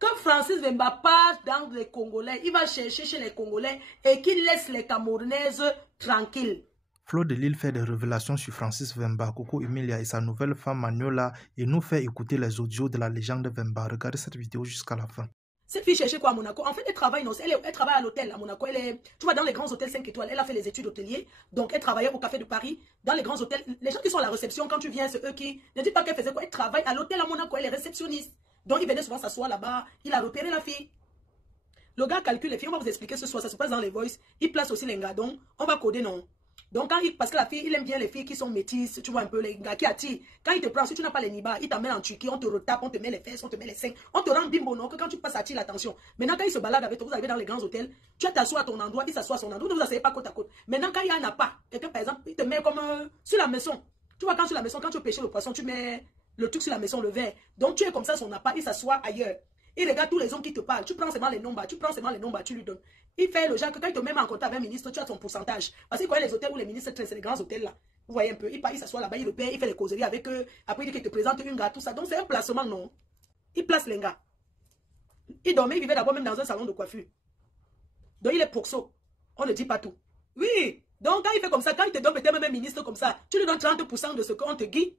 Quand Francis Vemba part dans les Congolais, il va chercher chez les Congolais et qu'il laisse les Camerounaises tranquilles. Flo de Lille fait des révélations sur Francis Vemba, Coco Emilia et sa nouvelle femme Manuela et nous fait écouter les audios de la légende Vemba. Regardez cette vidéo jusqu'à la fin. Cette fille cherchait quoi à Monaco? En fait, elle travaille, non, elle travaille à l'hôtel à Monaco. Tu vois, dans les grands hôtels 5 étoiles, elle a fait les études hôteliers. Donc, elle travaillait au Café de Paris. Dans les grands hôtels, les gens qui sont à la réception, quand tu viens, c'est eux qui... Ne dis pas qu'elle faisait quoi. Elle travaille à l'hôtel à Monaco. Elle est réceptionniste. Donc, il venait souvent s'asseoir là-bas. Il a repéré la fille. Le gars calcule les filles. On va vous expliquer ce soir. Ça se passe dans les voices. Il place aussi les gars. Donc, on va coder, non. Donc, parce que la fille, il aime bien les filles qui sont métisses, tu vois un peu, les gars qui attirent. Quand il te prend, si tu n'as pas les nibas, il t'amène en Turquie, on te retape, on te met les fesses, on te met les seins, on te rend bimbo, non, que quand tu passes, ça attire l'attention. Maintenant, quand il se balade avec toi, vous arrivez dans les grands hôtels, tu t'assois à ton endroit, il s'assoit à son endroit, vous ne vous asseyez pas côte à côte. Maintenant, quand il n'y en a pas, quelqu'un, par exemple, il te met comme sur la maison. Tu vois, quand sur la maison, quand tu pêches le poisson, tu mets le truc sur la maison, le verre. Donc, tu es comme ça, son appart, il s'assoit ailleurs. Il regarde tous les hommes qui te parlent. Tu prends seulement les nombres, tu lui donnes. Il fait le genre que quand il te met en contact avec un ministre, tu as ton pourcentage. Parce qu'il connaît les hôtels où les ministres traînent, c'est les grands hôtels là. Vous voyez un peu, il s'assoit là-bas, il le paie, il fait les causeries avec eux. Après, il dit qu'il te présente une gars, tout ça. Donc, c'est un placement, non. Il place les gars. Il dormait, il vivait d'abord même dans un salon de coiffure. Donc, il est pourceau. On ne dit pas tout. Oui. Donc, quand il fait comme ça, quand il te donne peut-être même un ministre comme ça, tu lui donnes 30% de ce qu'on te guide.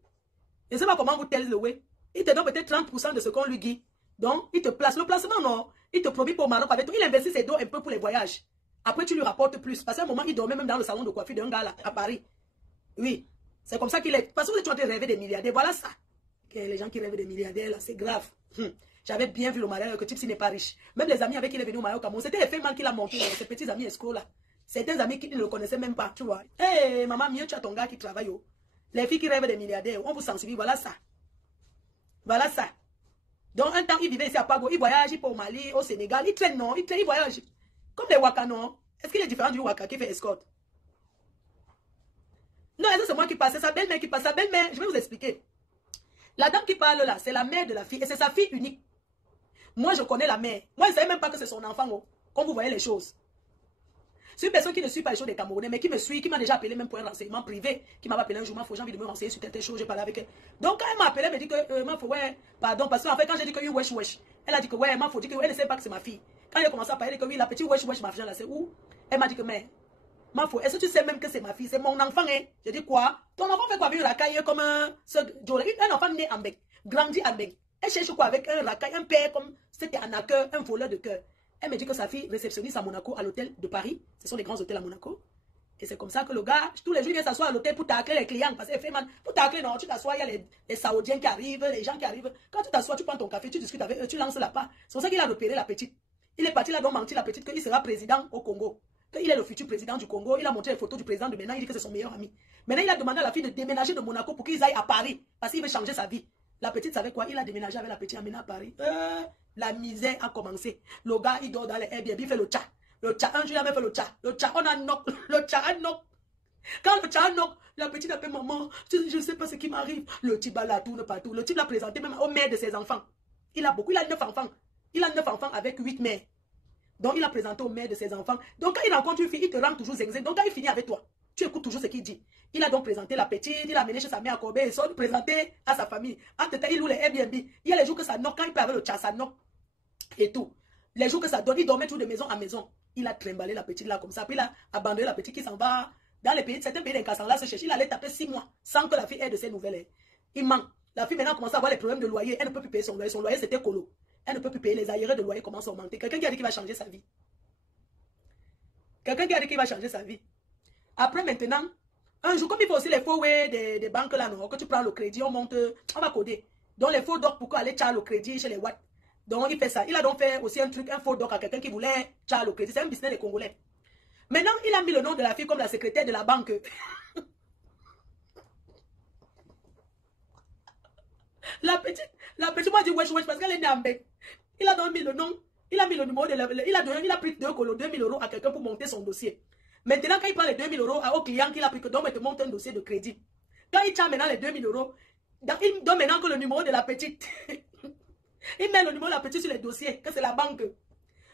Je ne sais pas comment vous tell le way. Il te donne peut-être 30% de ce qu'on lui guide. Donc, il te place. Le placement, non. Il te promet pour Maroc avec toi. Il investit ses dos un peu pour les voyages. Après, tu lui rapportes plus. Parce qu'à un moment, il dormait même dans le salon de coiffure d'un gars là, à Paris. Oui. C'est comme ça qu'il est. Parce que vous êtes en train de rêver des milliardaires. Voilà ça. Les gens qui rêvent des milliardaires, là, c'est grave. J'avais bien vu le mariage que type s'il n'est pas riche. Même les amis avec qui il est venu au Maroc, c'était les faits qu'il a monté. Ses petits amis escrocs là. Certains amis qui ne le connaissaient même pas, tu vois. Hé, maman, mieux, tu as ton gars qui travaille. Oh. Les filles qui rêvent des milliardaires, on vous sensibilise. Voilà ça. Voilà ça. Donc, un temps, il vivait ici à Pago, il voyage, il part au Mali, au Sénégal, il traîne, non, il voyage. Comme des Waka, non. Est-ce qu'il est différent du Waka qui fait escorte? Non, c'est moi qui passe, c'est sa belle-mère qui passe. Sa belle-mère, je vais vous expliquer. La dame qui parle là, c'est la mère de la fille, et c'est sa fille unique. Moi, je connais la mère. Moi, je ne savais même pas que c'est son enfant, oh, comme vous voyez les choses. C'est une personne qui ne suit pas les choses des Camerounais, mais qui me suit, qui m'a déjà appelé même pour un renseignement privé, qui m'a appelé un jour, j'ai envie de me renseigner sur telle chose, j'ai parlé avec elle. Donc quand elle m'a appelé, elle m'a dit que, ouais, pardon, parce qu'en fait, quand j'ai dit que wesh, wesh, elle a dit que, ouais, faut dire qu'elle ne sait pas que c'est ma fille. Quand elle a commencé à parler, que oui, la petite wesh, wesh, ma fille, là, c'est où? Elle m'a dit que, mais, est-ce que tu sais même que c'est ma fille? C'est mon enfant, hein? J'ai dit quoi? Ton enfant fait quoi avec une racaille comme un enfant né en bec, grandi en bec. Elle cherche quoi avec un racaille, un père comme, c'était un hacker, un voleur de cœur. Elle me dit que sa fille réceptionniste à Monaco, à l'hôtel de Paris. Ce sont des grands hôtels à Monaco. Et c'est comme ça que le gars, tous les jours, il vient s'asseoir à l'hôtel pour tacler les clients. Parce qu'elle fait mal. Pour tacler, non, tu t'assois, il y a les Saoudiens qui arrivent, les gens qui arrivent. Quand tu t'assois, tu prends ton café, tu discutes avec eux, tu lances la part. C'est pour ça qu'il a repéré la petite. Il est parti là, donc mentir la petite, qu'il sera président au Congo. Qu'il est le futur président du Congo. Il a montré les photos du président de maintenant. Il dit que c'est son meilleur ami. Maintenant, il a demandé à la fille de déménager de Monaco pour qu'ils aillent à Paris. Parce qu'il veut changer sa vie. La petite savait quoi? Il a déménagé avec la petite amenée à Paris. La misère a commencé. Le gars, il dort dans les Airbnb, il fait le chat. Le chat, un jour, il a même fait le chat. Le chat, on a knock. Le chat a knock. Quand le chat a knock, la petite appelle maman. Je ne sais pas ce qui m'arrive. Le type la tourne partout. Le type l'a présenté même au maire de ses enfants. Il a beaucoup, il a 9 enfants. Il a 9 enfants avec 8 mères. Donc, il a présenté au maire de ses enfants. Donc, quand il rencontre une fille, il te rend toujours zing. Donc, quand il finit avec toi, tu écoutes toujours ce qu'il dit. Il a donc présenté la petite, il a amené chez sa mère à Corbeil, il sort présenté à sa famille. Entre temps, il loue les Airbnb. Il y a les jours que ça knock, quand il peut avec le chat, ça knock. Et tout. Les jours que ça donne, il dormait tout de maison en maison. Il a trimballé la petite là comme ça. Puis il a abandonné la petite qui s'en va dans les pays, certains pays d'incassants là se chercher. Il allait taper 6 mois sans que la fille ait de ses nouvelles. Il manque. La fille maintenant commence à avoir les problèmes de loyer. Elle ne peut plus payer son loyer. Son loyer c'était colo. Elle ne peut plus payer. Les arriérés de loyer commencent à augmenter. Quelqu'un qui a dit qu'il va changer sa vie. Quelqu'un qui a dit qu'il va changer sa vie. Après maintenant, un jour, comme il faut aussi les faux des banques là, non, que tu prends le crédit, on monte, on va coder. Donc les faux docs pour aller charger le crédit chez les White. Donc il fait ça. Il a donc fait aussi un truc, un faux doc à quelqu'un qui voulait charger le crédit. C'est un business des Congolais. Maintenant, il a mis le nom de la fille comme la secrétaire de la banque. La petite m'a dit wesh wesh parce qu'elle est née en bec. Il a donc mis le nom, il a mis le numéro de la, il a pris 2 000 euros à quelqu'un pour monter son dossier. Maintenant, quand il prend les 2 000 euros au client qu'il a pris, que donc il te monte un dossier de crédit. Quand il tient maintenant les 2 000 euros, il donne maintenant que le numéro de la petite. Il met le numéro de la petite sur les dossiers, que c'est la banque.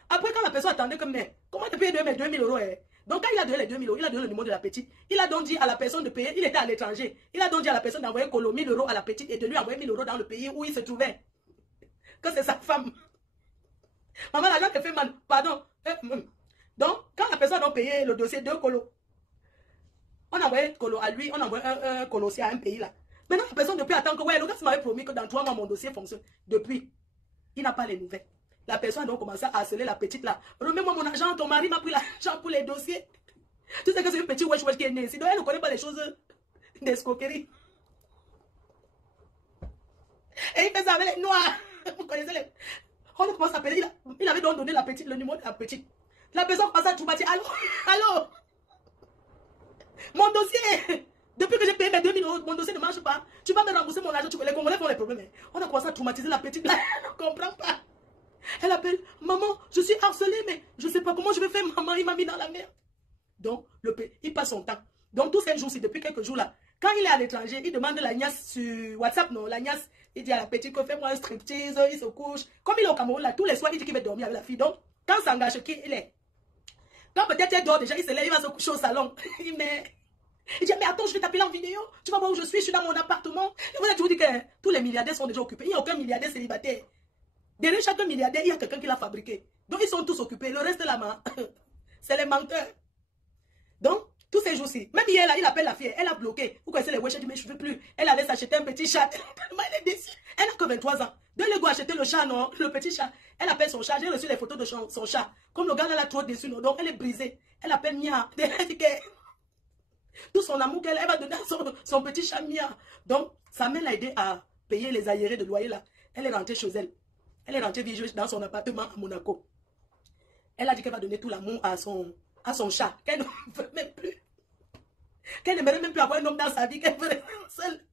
Après, quand la personne attendait comme, mais comment tu payes 2 000 euros Donc, quand il a donné les 2 000 euros, il a donné le numéro de la petite. Il a donc dit à la personne de payer, il était à l'étranger. Il a donc dit à la personne d'envoyer 1 000 euros à la petite et de lui envoyer 1 000 euros dans le pays où il se trouvait. Que c'est sa femme. Maman, l'argent te fait mal. Pardon. Donc, quand la personne a payé le dossier 2 colos, on a envoyé colo à lui, on a envoyé un colossier à un pays là. Maintenant, la personne depuis attend que, ouais, le gars m'avait promis que dans 3 mois, mon dossier fonctionne. Depuis, il n'a pas les nouvelles. La personne a donc commencé à harceler la petite là. Remets-moi mon argent, ton mari m'a pris l'argent pour les dossiers. Tu sais que c'est une petite wesh qui est née ici. Donc, elle ne connaît pas les choses d'escroquerie. Et il fait ça avec les noirs. Vous connaissez les... On commence à appeler. Il avait donc donné la petite, le numéro de la petite. La personne passe à tout bâtir. Allô? Allô? Mon dossier, depuis que j'ai payé mes 2000 €, mon dossier ne marche pas. Tu vas me rembourser mon argent. Les Congolais font les problèmes. On a commencé à traumatiser la petite. Elle ne comprend pas. Elle appelle, maman, je suis harcelée, mais je ne sais pas comment je vais faire. Maman, il m'a mis dans la merde. Donc, il passe son temps. Donc, tous ces jours-ci, depuis quelques jours là, quand il est à l'étranger, il demande la niace sur WhatsApp, non, la niace, il dit à la petite que fais-moi un striptease, il se couche. Comme il est au Cameroun là, tous les soirs, il dit qu'il va dormir avec la fille. Donc, quand ça engage, qui il est? Quand peut-être elle dort déjà, il se lève, il va se coucher au salon. Il dit, mais attends, je vais t'appeler en vidéo. Tu vas voir où je suis dans mon appartement. Et vous avez toujours dit que tous les milliardaires sont déjà occupés. Il n'y a aucun milliardaire célibataire. Derrière chaque milliardaire, il y a quelqu'un qui l'a fabriqué. Donc, ils sont tous occupés. Le reste là, c'est les menteurs. Donc, tous ces jours-ci, même hier, là, il appelle la fille, elle a bloqué. Vous connaissez les wesh, elle dit, mais je ne veux plus. Elle allait s'acheter un petit chat. Elle est déçue. Elle n'a que 23 ans. De le go acheter le chat, non, le petit chat. Elle appelle son chat. J'ai reçu les photos de son chat. Comme le gars, elle a trop déçu, non. Donc, elle est brisée. Elle appelle Mia. Elle dit que tout son amour qu'elle va donner à son petit chat Mia. Donc, sa mère l'a aidé à payer les arriérés de loyer, là. Elle est rentrée chez elle. Elle est rentrée vivre dans son appartement à Monaco. Elle a dit qu'elle va donner tout l'amour à son chat. Qu'elle ne veut même plus. Qu'elle n'aimerait même plus avoir un homme dans sa vie. Qu'elle veut seule.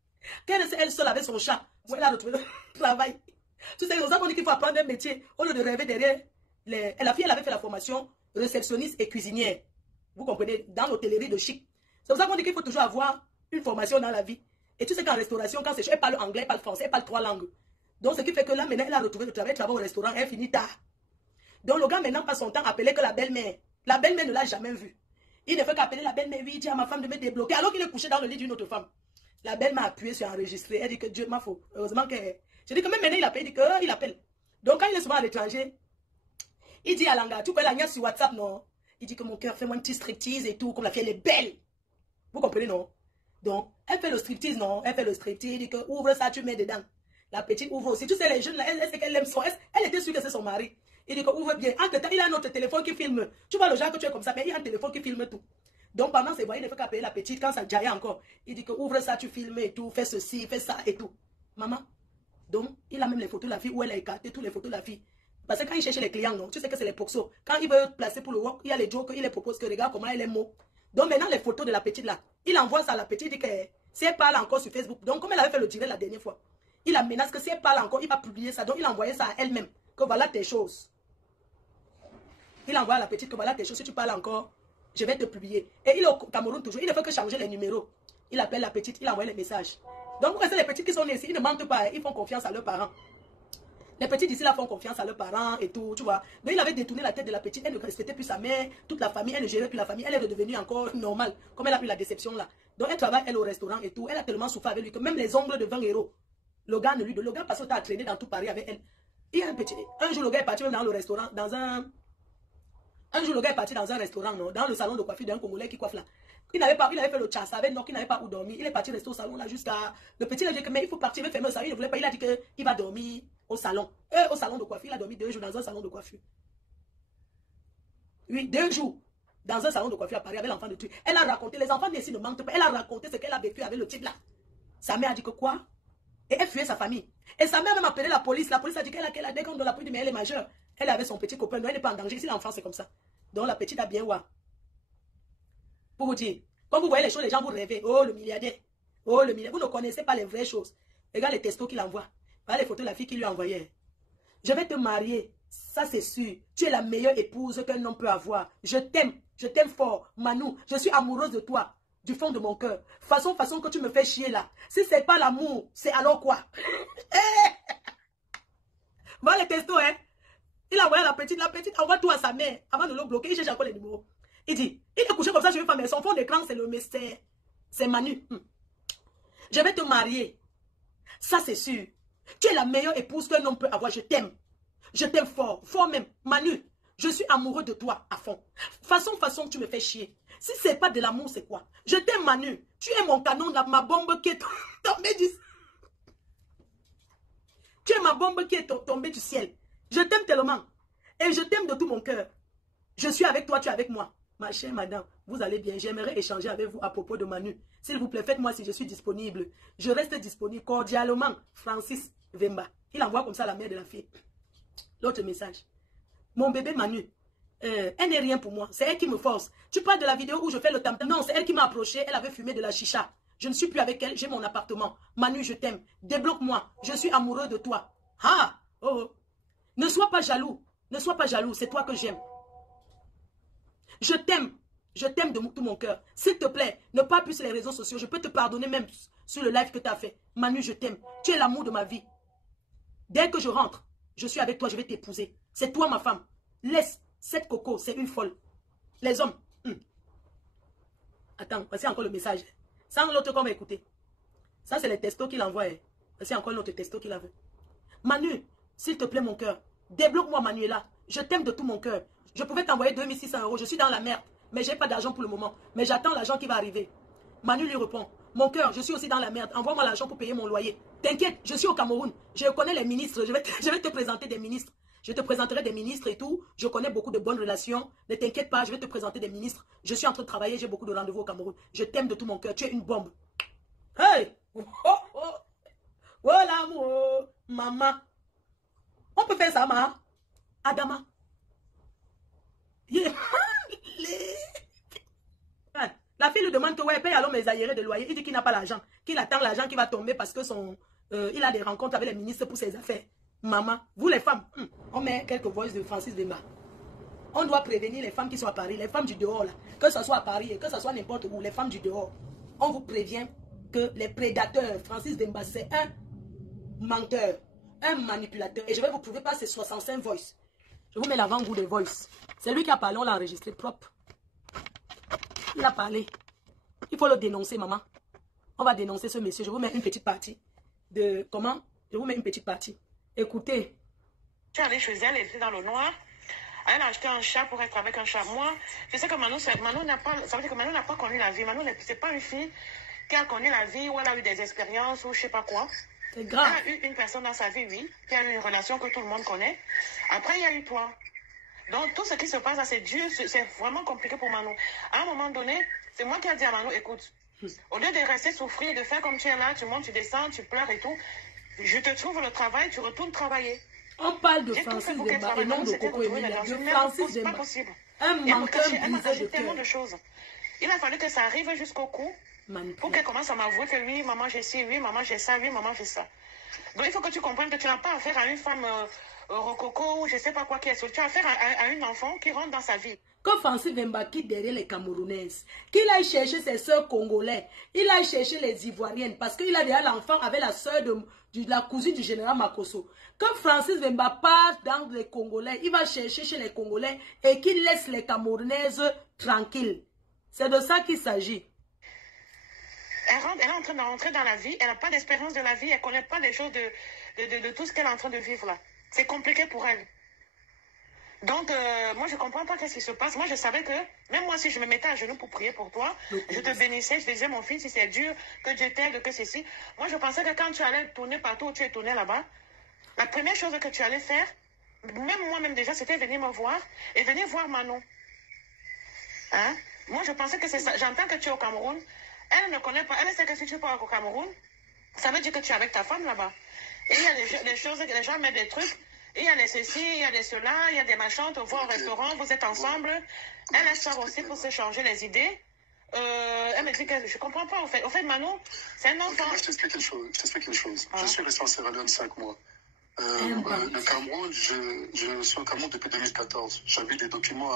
Qu'elle est elle seule avec son chat. Où elle a retrouvé le travail. Tu sais, nous avons dit qu'il faut apprendre un métier. Au lieu de rêver derrière. La fille, elle avait fait la formation réceptionniste et cuisinière. Vous comprenez? Dans l'hôtellerie de chic. C'est pour ça qu'on dit qu'il faut toujours avoir une formation dans la vie. Et tu sais qu'en restauration, quand c'est chaud, elle parle anglais, elle parle français, elle parle 3 langues. Donc, ce qui fait que là, maintenant, elle a retrouvé le travail, elle travaille au restaurant, elle finit tard. Donc, le gars, maintenant, passe son temps à appeler que la belle-mère. La belle-mère ne l'a jamais vue. Il ne fait qu'appeler la belle-mère, oui, il dit à ma femme de me débloquer, alors qu'il est couché dans le lit d'une autre femme. La belle-mère a appuyé sur enregistrer, elle dit que Dieu m'a faux. Heureusement que... Je dis que même maintenant, il appelle, il dit qu'il appelle. Donc, quand il est souvent à l'étranger, il dit à Langa, tu peux la niaque sur WhatsApp, non? Il dit que mon cœur, fais-moi une petite striptease et tout, comme la fille, elle est belle. Vous comprenez, non? Donc, elle fait le striptease, non? Elle fait le striptease, il dit que ouvre ça, tu mets dedans. La petite ouvre aussi. Tu sais, les jeunes, là, elle sait qu'elle aime son... Elle était sûre que c'est son mari. Il dit que ouvre bien. Entre temps, il a un autre téléphone qui filme. Tu vois le genre que tu es comme ça, mais il a un téléphone qui filme tout. Donc, pendant ces voix, il ne fait qu'appeler la petite quand ça jaille encore. Il dit que ouvre ça, tu filmes et tout, fais ceci, fais ça et tout. Maman. Donc, il a même les photos de la fille où elle a écarté toutes les photos de la fille. Parce que quand il cherche les clients, non, tu sais que c'est les poxos. Quand il veut placer pour le work, il y a les jokes, il les propose que regarde comment elle est mot. Donc maintenant, les photos de la petite là, il envoie ça à la petite, il dit que si elle parle encore sur Facebook, donc comme elle avait fait le direct la dernière fois, il la menace que si elle parle encore, il va publier ça. Donc il a envoyé ça à elle-même, que voilà tes choses. Il envoie à la petite que voilà tes choses, si tu parles encore, je vais te publier. Et il est au Cameroun toujours, il ne fait que changer les numéros. Il appelle la petite, il envoie les messages. Donc c'est les petites qui sont nées ici, ils ne mentent pas, ils font confiance à leurs parents. Les petites ici là font confiance à leurs parents et tout, tu vois. Donc il avait détourné la tête de la petite, elle ne respectait plus sa mère, toute la famille, elle ne gérait plus la famille, elle est redevenue encore normale, comme elle a eu la déception là. Donc elle travaille elle au restaurant et tout, elle a tellement souffert avec lui que même les ongles de 20 €, le gars ne lui donne, le gars parce que tu as traîné dans tout Paris avec elle. Il y a un jour le gars est parti dans le restaurant, un jour le gars est parti dans un restaurant, non, dans le salon de coiffure d'un Congolais qui coiffe là. Il avait fait le chasse avec donc il n'avait pas où dormir. Il est parti rester au salon là jusqu'à... Le petit a dit que mais il faut partir, il veut fermer le salon. Il ne voulait pas, il a dit qu'il va dormir au salon. Au salon de coiffure, il a dormi 2 jours dans un salon de coiffure. Oui, 2 jours dans un salon de coiffure à Paris avec l'enfant de tuer. Elle a raconté, les enfants d'ici ne mentent pas, elle a raconté ce qu'elle a vécu avec le type là. Sa mère a dit que quoi? Et elle fuyait sa famille. Et sa mère même appelé la police. La police a dit qu'elle a des comptes de la police, mais elle est majeure. Elle avait son petit copain, donc elle n'est pas en danger. Ici l'enfant c'est comme ça. Donc la petite a bien ouah. Pour vous dire, quand vous voyez les choses, les gens vous rêvez. Oh, le milliardaire. Oh, le milliardaire. Vous ne connaissez pas les vraies choses. Regarde les textos qu'il envoie. Regarde les photos de la fille qu'il lui a envoyées. Je vais te marier. Ça, c'est sûr. Tu es la meilleure épouse qu'un homme peut avoir. Je t'aime. Je t'aime fort. Manu, je suis amoureuse de toi. Du fond de mon cœur. Façon que tu me fais chier là. Si c'est pas l'amour, c'est alors quoi? Voilà les textos, hein. Il a envoyé à la petite envoie tout à sa mère. Avant de le bloquer, il cherche encore les numéros. Il dit, il est couché comme ça, je veux pas, mais son fond d'écran, c'est Manu. Je vais te marier. Ça, c'est sûr. Tu es la meilleure épouse qu'un homme peut avoir. Je t'aime. Je t'aime fort, fort même. Manu, je suis amoureux de toi à fond. Façon, tu me fais chier. Si c'est pas de l'amour, c'est quoi? Je t'aime, Manu. Tu es mon canon, ma bombe qui est tombée du... Tu es ma bombe qui est tombée du ciel. Je t'aime tellement. Et je t'aime de tout mon cœur. Je suis avec toi, tu es avec moi. Ma chère madame, vous allez bien. J'aimerais échanger avec vous à propos de Manu. S'il vous plaît, faites-moi si je suis disponible. Je reste disponible cordialement. Francis Vemba. Il envoie comme ça la mère de la fille. L'autre message. Mon bébé Manu, elle n'est rien pour moi. C'est elle qui me force. Tu parles de la vidéo où je fais le tam-tam. Non, c'est elle qui m'a approché. Elle avait fumé de la chicha. Je ne suis plus avec elle. J'ai mon appartement. Manu, je t'aime. Débloque-moi. Je suis amoureux de toi. Ah, oh. Ne sois pas jaloux. Ne sois pas jaloux. C'est toi que j'aime. Je t'aime. Je t'aime de tout mon cœur. S'il te plaît, ne parle plus sur les réseaux sociaux. Je peux te pardonner même sur le live que tu as fait. Manu, je t'aime. Tu es l'amour de ma vie. Dès que je rentre, je suis avec toi, je vais t'épouser. C'est toi ma femme. Laisse cette coco, c'est une folle. Les hommes. Attends, voici encore le message. Sans l'autre qu'on va écouter. Ça, c'est les textos qu'il envoie. Voici encore l'autre texto qu'il a vu. Manu, s'il te plaît, mon cœur, débloque-moi Manuela. Je t'aime de tout mon cœur. Je pouvais t'envoyer 2600 €. Je suis dans la merde. Mais j'ai pas d'argent pour le moment. Mais j'attends l'argent qui va arriver. Manu lui répond. Mon cœur, je suis aussi dans la merde. Envoie-moi l'argent pour payer mon loyer. T'inquiète, je suis au Cameroun. Je connais les ministres. Je vais te présenter des ministres. Je te présenterai des ministres et tout. Je connais beaucoup de bonnes relations. Ne t'inquiète pas, je vais te présenter des ministres. Je suis en train de travailler. J'ai beaucoup de rendez-vous au Cameroun. Je t'aime de tout mon cœur. Tu es une bombe. Hey! Oh, oh, oh. Oh l'amour, maman. On peut faire ça, maman. Adama. Yeah. La fille lui demande que ouais, paye alors mes aérés de loyer. Il dit qu'il n'a pas l'argent. Qu'il attend l'argent qui va tomber parce que il a des rencontres avec les ministres pour ses affaires. Maman, vous les femmes, on met quelques voices de Francis Vemba. On doit prévenir les femmes qui sont à Paris, les femmes du dehors là. Que ce soit à Paris et que ce soit n'importe où, les femmes du dehors. On vous prévient que les prédateurs, Francis Vemba, c'est un menteur, un manipulateur. Et je vais vous prouver par ces 65 voices. Je vous mets l'avant-goût des voices. C'est lui qui a parlé, on l'a enregistré propre. Il a parlé. Il faut le dénoncer, maman. On va dénoncer ce monsieur. Je vous mets une petite partie de... Comment? Je vous mets une petite partie. Écoutez. Je suis allée chez elle, elle était dans le noir. Elle a acheté un chat pour être avec un chat. Moi, je sais que Manu n'a pas... Ça veut dire que Manu n'a pas connu la vie. Manu, c'est pas une fille qui a connu la vie, où elle a eu des expériences, ou je sais pas quoi. C'est grave. Elle a eu une personne dans sa vie, oui, qui a eu une relation que tout le monde connaît. Après, il y a eu toi. Donc, tout ce qui se passe là, c'est dur, c'est vraiment compliqué pour Manu. À un moment donné, c'est moi qui ai dit à Manu, écoute, au lieu de rester souffrir, de faire comme tu es là, tu montes, tu descends, tu pleures et tout, je te trouve le travail, tu retournes travailler. On parle de Francis Vemba et non de Coco Emilia. De Francis Vemba. Un menteur brisé de tellement cœur. de choses. Il a fallu que ça arrive jusqu'au cou pour qu'elle commence à m'avouer que oui, maman, j'ai ci, oui, maman, j'ai ça, oui, maman, j'ai ça. Donc, il faut que tu comprennes que tu n'as pas affaire à une femme rococo ou je ne sais pas quoi qui est seule. Tu as affaire à une enfant qui rentre dans sa vie. Quand Francis Vemba quitte derrière les Camerounaises, qu'il aille chercher ses sœurs congolais, il aille chercher les Ivoiriennes, parce qu'il a déjà l'enfant avec la sœur de la cousine du général Makosso. Quand Francis Vemba part dans les Congolais, il va chercher chez les Congolais et qu'il laisse les Camerounaises tranquilles. C'est de ça qu'il s'agit. Elle est en train d'entrer dans la vie, elle n'a pas d'expérience de la vie, elle ne connaît pas les choses de tout ce qu'elle est en train de vivre là. C'est compliqué pour elle. Donc, moi, je ne comprends pas qu'est-ce qui se passe. Moi, je savais que, même moi, si je me mettais à genoux pour prier pour toi, je te bénissais, je te disais, mon fils, si c'est dur, que Dieu t'aide, que ceci. Moi, je pensais que quand tu allais tourner partout où tu es tourné là-bas, la première chose que tu allais faire, même moi-même déjà, c'était venir me voir et venir voir Manon. Hein? Moi, je pensais que c'est ça. J'entends que tu es au Cameroun. Elle ne connaît pas. Elle sait que si tu pars au Cameroun, ça veut dire que tu es avec ta femme là-bas. Et il y a des choses, les gens mettent des trucs. Il y a des ceci, il y a des cela, il y a des machins, on te voit au restaurant, vous êtes ensemble. Elle sort aussi pour se changer les idées. Elle me dit que je ne comprends pas en fait. En fait, Manon, c'est un enfant. Moi, je t'explique quelque chose. Je suis resté en Sierra Leone 5 mois. Le Cameroun, je suis au Cameroun depuis 2014. J'avais des documents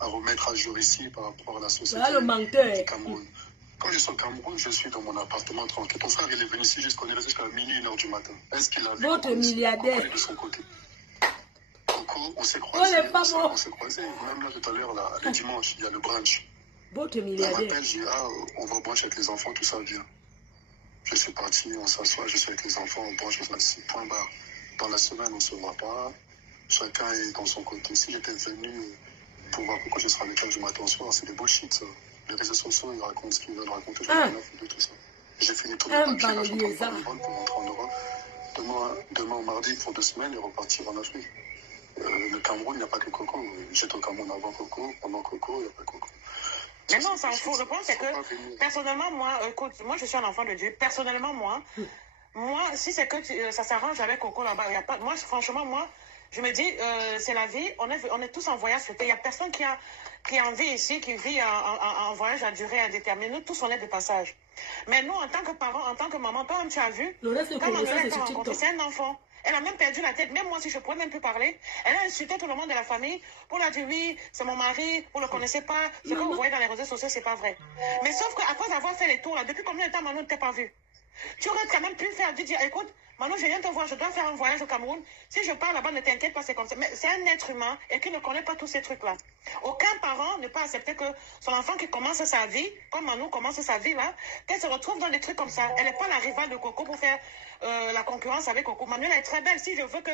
à remettre à jour ici par rapport à la société du Cameroun. Quand je suis au Cameroun, je suis dans mon appartement tranquille. Ton frère, il est venu ici jusqu'à minuit, 1h du matin. Est-ce qu'il a vu Votre milliardaire de son côté? On s'est croisés. On s'est croisés. Même là, tout à l'heure, le dimanche, il y a le brunch. Votre Elle milliardaire. m'appelle, je dis, on va brunch avec les enfants, tout ça, bien. Je suis parti, on s'assoit, je suis avec les enfants, on branche, on s'assoit, point barre. Dans la semaine, on ne se voit pas. Chacun est dans son côté. Si j'étais venu pour voir pourquoi je serais avec elle, je m'attention, c'est des bullshit, ça. Les réseaux sociaux, ils racontent ce qu'ils veulent raconter, je m'en fous de tout ça. J'ai fini tout le papier, là, je suis en train de prendre pour rentrer en Europe. Demain, mardi, pour 2 semaines, et repartir en Afrique. Le Cameroun, il n'y a pas que Coco. J'étais au Cameroun avant Coco, pendant Coco, il n'y a pas Coco. Mais non, ça en fout. Le problème, c'est que, personnellement, moi, écoute, moi, je suis un enfant de Dieu. Personnellement, moi, si c'est que ça s'arrange avec Coco là-bas, il n'y a pas. Moi, franchement, moi, je me dis, c'est la vie. On est tous en voyage. Il n'y a personne qui en vit ici, qui vit en voyage à durée indéterminée. Nous, tous, on est de passage. Mais nous, en tant que parents, en tant que maman, toi, tu as vu, quand Manuela a rencontré, c'est un enfant. Elle a même perdu la tête. Même moi, si je ne pourrais même plus parler, elle a insulté tout le monde de la famille pour leur dire oui, c'est mon mari, vous ne le connaissez pas. Ce que vous voyez dans les réseaux sociaux, ce n'est pas vrai. Mais sauf qu'après avoir fait les tours, là, depuis combien de temps Manon ne t'a pas vu? Tu aurais quand même pu faire dire, écoute, Manon, je viens te voir, je dois faire un voyage au Cameroun. Si je pars là-bas, ne t'inquiète pas, c'est comme ça. Mais c'est un être humain et qui ne connaît pas tous ces trucs-là. Aucun parent ne peut accepter que son enfant qui commence sa vie, comme Manon commence sa vie là, qu'elle se retrouve dans des trucs comme ça. Elle n'est pas la rivale de Coco pour faire la concurrence avec Coco. Manuela est très belle. Si je veux que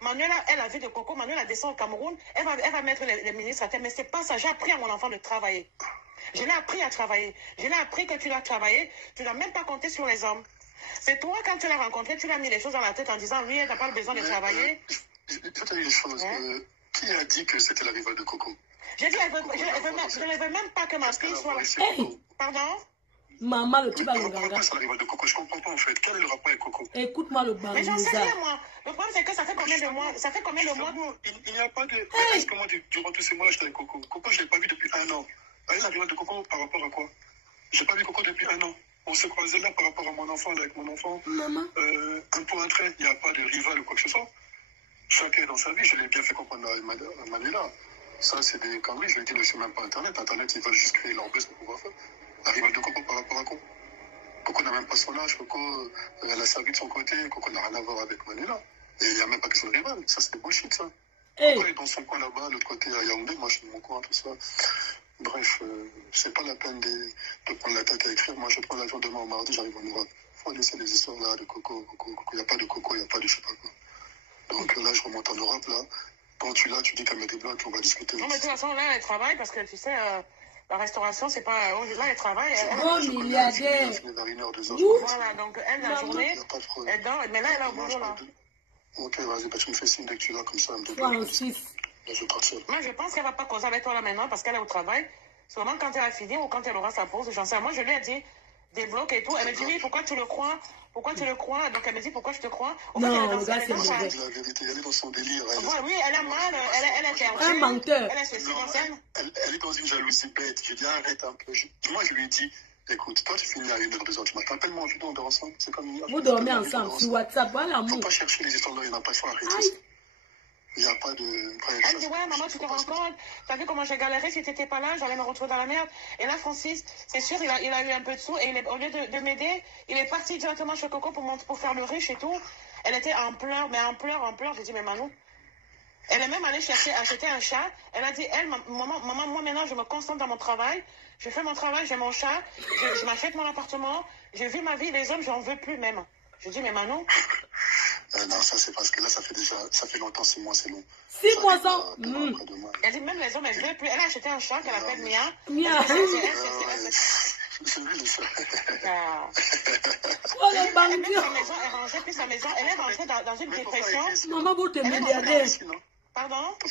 Manuela ait la vie de Coco, Manuela descend au Cameroun, elle va mettre les ministres à terre. Mais c'est pas ça. J'ai appris à mon enfant de travailler. Je l'ai appris à travailler. Je l'ai appris que tu dois travailler. Tu ne dois même pas compter sur les hommes. C'est toi, quand tu l'as rencontré, tu l'as mis les choses dans la tête en disant, lui, elle n'a pas besoin de travailler. Tu as eu les choses. Qui a dit que c'était la rivale de Coco? J'ai dit, je ne veux même pas que ma fille soit... Hey. Pardon? Maman, le petit ballon Pourquoi c'est la rivale de Coco? Je ne comprends pas en fait. Quel est le rapport avec Coco? Écoute-moi le ballon. Mais j'en sais rien, moi. Le problème, c'est que ça fait combien de mois? Ça fait combien de mois? Il n'y a pas de... Est-ce que moi, durant tous ces mois, j'étais avec Coco? Coco, je ne l'ai pas vu depuis 1 an. Elle est la rivale de Coco par rapport à quoi? Je n'ai pas vu Coco depuis 1 an. On se croisait là par rapport à mon enfant, avec mon enfant. Maman. Un pour un trait, il n'y a pas de rival ou quoi que ce soit. Chacun est dans sa vie, je l'ai bien fait comprendre à Manuela. Ça, c'est des conneries, je l'ai dit, ne c'est même pas Internet. Internet, ils veulent juste créer leur buzz pour pouvoir faire. La rivale de Coco par rapport à quoi? Coco n'a même pas son âge, Coco, elle a sa vie de son côté, Coco n'a rien à voir avec Manuela. Et il n'y a même pas que son rival, ça c'est des bullshit, ça. Hey. Après, dans son coin là-bas, l'autre côté à Yaoundé, moi je suis de mon coin, tout ça. Bref, c'est pas la peine de prendre la tête à écrire. Moi, je prends l'avion demain au mardi, j'arrive en Europe. Faut laisser les histoires là de Coco. Il n'y a pas de Coco, il n'y a pas de je sais pas quoi. Donc là, je remonte en Europe, là. Quand tu l'as, tu dis qu'elle me débloque, on va discuter. Non, mais de toute façon, là, elle travaille parce que tu sais, la restauration, c'est pas. Là, elle travaille. Bon milliardaire. Voilà, donc elle, la journée, elle dort, mais là, elle est au boulot, là. Ok, vas-y, bah, tu me fais signe dès que tu l'as, comme ça, elle me débloque. Moi, je pense qu'elle va pas causer avec toi là maintenant parce qu'elle est au travail. Seulement quand elle a fini ou quand elle aura sa pause, j'en sais. Moi, je lui ai dit, débloque et tout. Elle me dit, oui, pourquoi tu le crois? Pourquoi tu le crois? Donc elle me dit, pourquoi je te crois? Non, le gars, c'est la vérité, elle est dans son délire. Oui, elle a mal, elle est perdue. Un menteur. Elle est ceci, dans scène. Elle est dans une jalousie bête. Je dis, arrête un peu. Moi, je lui ai dit, écoute, toi, tu finis à 1h, 2h du matin. Appelle-moi en vidéo, on dort ensemble. C'est comme hier. Vous dormez ensemble sur WhatsApp. Voilà, faut pas chercher les histoires là, il n'y en a pas, il faut arrêter ça. Il n'y a pas de... Elle dit, ouais, maman, tu te rends compte? T'as vu comment j'ai galéré? Si t'étais pas là, j'allais me retrouver dans la merde. Et là, Francis, c'est sûr, il a eu un peu de sous. Et au lieu de m'aider, il est parti directement chez Coco pour faire le riche et tout. Elle était en pleurs, mais en pleurs. J'ai dit, mais Manou, elle est même allée acheter un chat. Elle a dit, maman, moi maintenant, je me concentre dans mon travail. Je fais mon travail, j'ai mon chat. Je m'achète mon appartement. J'ai vu ma vie, les hommes, j'en veux plus même. Je dis, mais Manou... non, ça c'est parce que là, ça fait longtemps, 6 mois, c'est long. 6 mois sans. Elle dit même les hommes, elle ne veut plus. Elle a acheté un chat qu'elle appelle Mia. Mia. C'est lui le chat. Oh le bandit. Sa maison est rangée, puis sa maison, elle est rentrée dans une dépression. Maman, vous te milliardaire. Pardon? Ton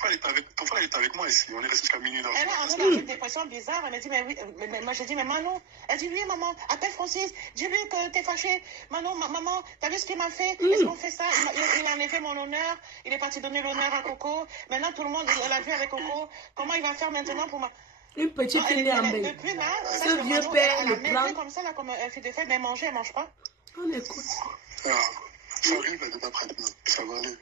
frère est avec moi ici, on est resté jusqu'à minuit. Elle est entrée dans une dépression bizarre, elle m'a dit, mais oui, moi j'ai dit, mais Manon, elle dit, oui maman, appelle Francis, dis-lui que t'es fâchée. Manon, maman, t'as vu ce qu'il m'a fait? Est-ce qu'on fait ça? Il a enlevé mon honneur, il est parti donner l'honneur à Coco, maintenant tout le monde l'a vu avec Coco, comment il va faire maintenant pour moi? Une petite fille en belle. Depuis là, ce vieux père, le plan. Comme ça, là, comme elle fait des fêtes, mais manger, elle mange pas. On écoute. Ça arrive, elle n'est pas prête, ça va aller.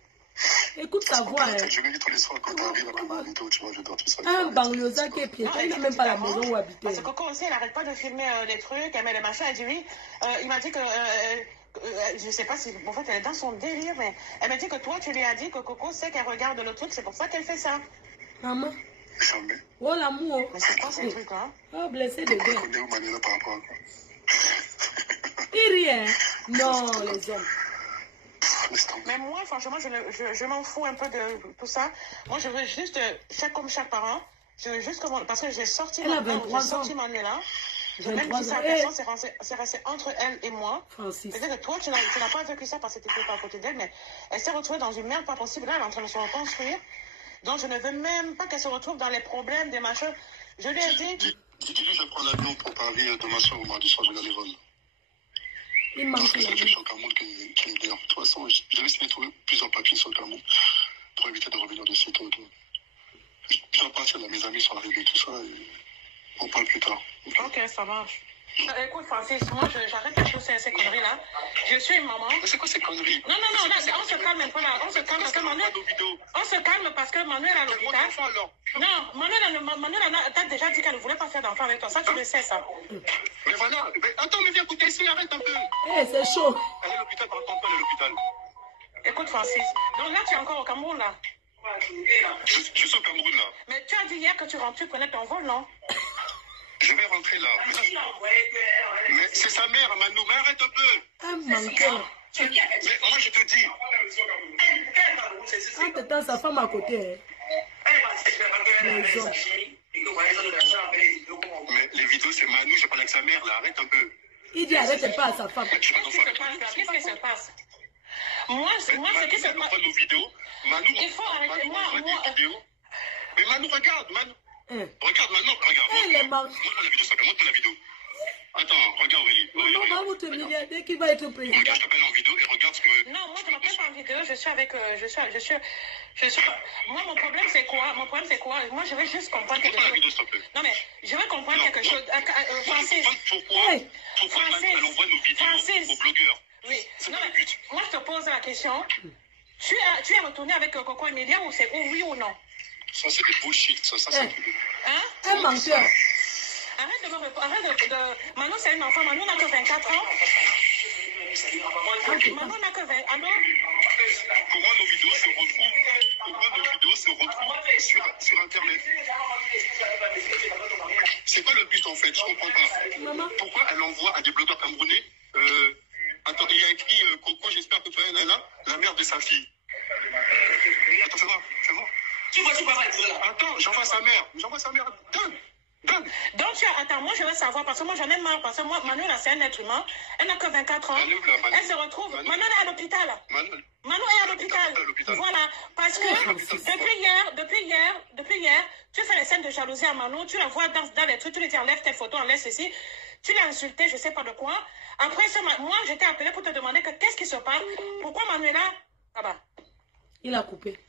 Écoute sa voix. Je me dis tous les soirs quand tu arrives à la vidéo, tu vois, je dors tout seul. Un banlieusard qui est piéton, il n'a même pas la maison où habiter. Parce que Coco aussi, elle n'arrête pas de filmer les trucs, elle met les machins, elle dit oui. Il m'a dit que, je ne sais pas si, en fait, elle est dans son délire, mais elle m'a dit que toi, tu lui as dit que Coco sait qu'elle regarde le truc, c'est pour ça qu'elle fait ça. Maman. Jamais. Oh l'amour. Mais c'est quoi ces trucs, hein? Oh, blessé de guerre. On est où, Manuela, par rapport à quoi? Il rien. Non, les hommes. Laisse tomber. Mais moi, franchement, je m'en fous un peu de tout ça. Moi, je veux juste, chaque comme chaque parent, je veux juste comment, parce que j'ai sorti Manuela. Je même dit ça à personne, c'est resté entre elle et moi. Peut-être que toi, tu n'as pas vécu ça parce que tu n'étais pas à côté d'elle, mais elle s'est retrouvée dans une merde pas possible. Là, elle est en train de se reconstruire. Donc, je ne veux même pas qu'elle se retrouve dans les problèmes, des machins. Je lui ai dit... Dis-lui, je prends l'avion pour parler de ma soeur au mardi soir, je vais aller voir. Il manque c'est quelque chose au Cameroun qui me dérange. De toute façon, j'ai essayé de trouver plusieurs papiers sur le Cameroun pour éviter de revenir de sitôt. Je vais partir là, mes amis sont arrivés, tout ça, et on parle plus tard. Ok, ça marche. Écoute, Francis, moi, j'arrête de tous ces conneries-là. Je suis une maman. Mais c'est quoi ces conneries? Non, là, on se calme un peu là. On se calme parce que Manuel est à l'hôpital. Non, Manuel t'a déjà dit qu'elle ne voulait pas faire d'enfant avec toi. Ça, tu le sais, ça. Mais voilà. Attends, mais viens écouter ici, arrête un peu. Eh, c'est chaud. Elle est à l'hôpital, par contre, elle est à l'hôpital. Écoute, Francis. Donc là, tu es encore au Cameroun, là. Je suis au Cameroun, là. Mais tu as dit hier que tu prenais ton vol, non? Je vais rentrer là. Mais c'est sa mère, Manu. Mais arrête un peu. Un menteur. Mais moi, je te dis. En te temps, sa femme à côté. Mais les vidéos, c'est Manu. Je parle avec sa mère, là. Arrête un peu. Il dit arrête pas à sa femme. Qu'est-ce qui se passe? Moi, ce qui se passe. Nos vidéos. Manu, il faut arrêter. Moi. Mais Manu, regarde, Manu. Regarde maintenant, regarde. Montre la vidéo. Attends, regarde, oui. On va vous terminer dès qu'il va être président. Regarde, je t'appelle en vidéo et regarde ce que... Non, moi, je ne m'appelle pas en vidéo, je suis avec... Moi, mon problème, c'est quoi? Moi, je vais juste comprendre quelque chose. La vidéo, s'il te plaît. Non, mais je vais comprendre quelque chose. Francis. Pourquoi elle envoie nos vidéos aux blogueurs? Oui. Non, mais moi, je te pose la question. Tu es retourné avec Coco Emilia ou c'est oui ou non? Ça, c'est des bullshit, ça, c'est... Hein? Un menteur. Arrête de... Manon, c'est un enfant. Manon n'a que 24 ans. Manon n'a que 20 ans. Comment nos vidéos se retrouvent sur Internet? C'est quoi le but, en fait? Je comprends pas. Maman. Pourquoi elle envoie à des blogueurs camerounais attends, il y a écrit Coco, j'espère que tu es là, la mère de sa fille. Attends, fais voir. Attends, j'envoie sa mère. Donne. Donc, attends, moi je veux savoir, parce que moi j'en ai marre, parce que moi, Manuela, c'est un être humain, elle n'a que 24 ans, elle se retrouve, Manuela est à l'hôpital. Manuela est à l'hôpital. Voilà, parce que depuis hier, tu fais les scènes de jalousie à Manu, tu la vois dans les trucs, tu lui dis enlève tes photos, enlève ceci, tu l'as insulté, je sais pas de quoi. Après ça, moi j'étais appelée pour te demander qu'est-ce qui se passe, pourquoi Manuela... Ah bah. Il a coupé.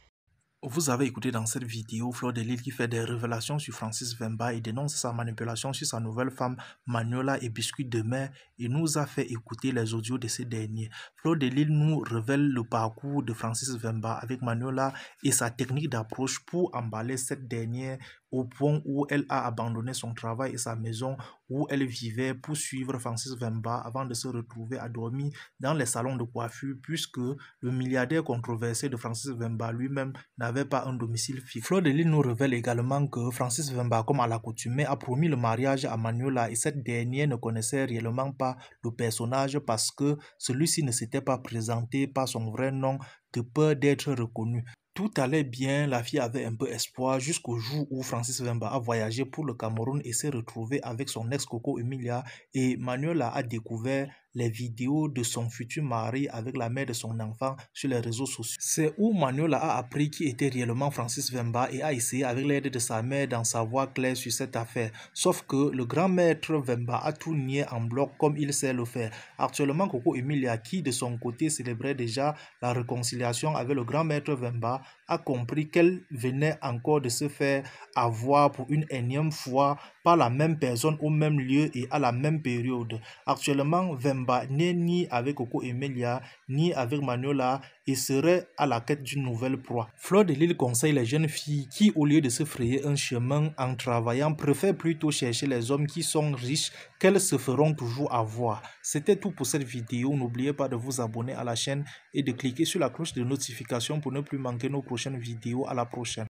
Vous avez écouté dans cette vidéo Fleur de Lille qui fait des révélations sur Francis Vemba et dénonce sa manipulation sur sa nouvelle femme Manuela et Biscuit de Mer et nous a fait écouter les audios de ces derniers. Fleur de Lille nous révèle le parcours de Francis Vemba avec Manuela et sa technique d'approche pour emballer cette dernière au point où elle a abandonné son travail et sa maison où elle vivait pour suivre Francis Vemba avant de se retrouver à dormir dans les salons de coiffure puisque le milliardaire controversé de Francis Vemba lui-même n'avait pas un domicile fixe. Fleur de Lille nous révèle également que Francis Vemba, comme à l'accoutumée, a promis le mariage à Manuela et cette dernière ne connaissait réellement pas le personnage parce que celui-ci ne s'était pas présenté par son vrai nom de peur d'être reconnu. Tout allait bien, la fille avait un peu espoir jusqu'au jour où Francis Vemba a voyagé pour le Cameroun et s'est retrouvé avec son ex Coco Emilia et Manuela a découvert les vidéos de son futur mari avec la mère de son enfant sur les réseaux sociaux. C'est où Manuela a appris qui était réellement Francis Vemba et a essayé avec l'aide de sa mère d'en savoir clair sur cette affaire. Sauf que le grand maître Vemba a tout nié en bloc comme il sait le faire. Actuellement, Coco Emilia, qui de son côté célébrait déjà la réconciliation avec le grand maître Vemba, a compris qu'elle venait encore de se faire avoir pour une énième fois par la même personne au même lieu et à la même période. Actuellement, Vemba n'est ni avec Coco Emilia ni avec Manuela et serait à la quête d'une nouvelle proie. Fleur de Lille conseille les jeunes filles qui, au lieu de se frayer un chemin en travaillant, préfèrent plutôt chercher les hommes qui sont riches qu'elles se feront toujours avoir. C'était tout pour cette vidéo. N'oubliez pas de vous abonner à la chaîne et de cliquer sur la cloche de notification pour ne plus manquer nos prochaines vidéos. À la prochaine.